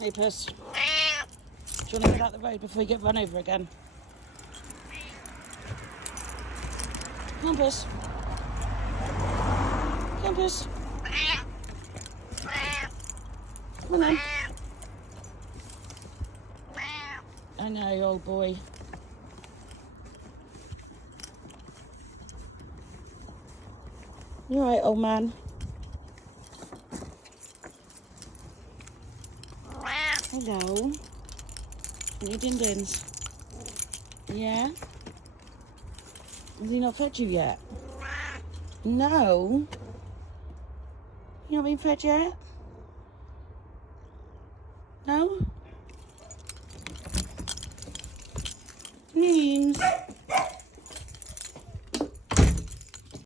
Hey, Puss. Do you want to get out the road before you get run over again? Come on, Puss. Come on, Puss. Come on, then. I know, old boy. You alright, old man? Hello. Any din-dins? Yeah? Has he not fed you yet? No? You not been fed yet? No? Names?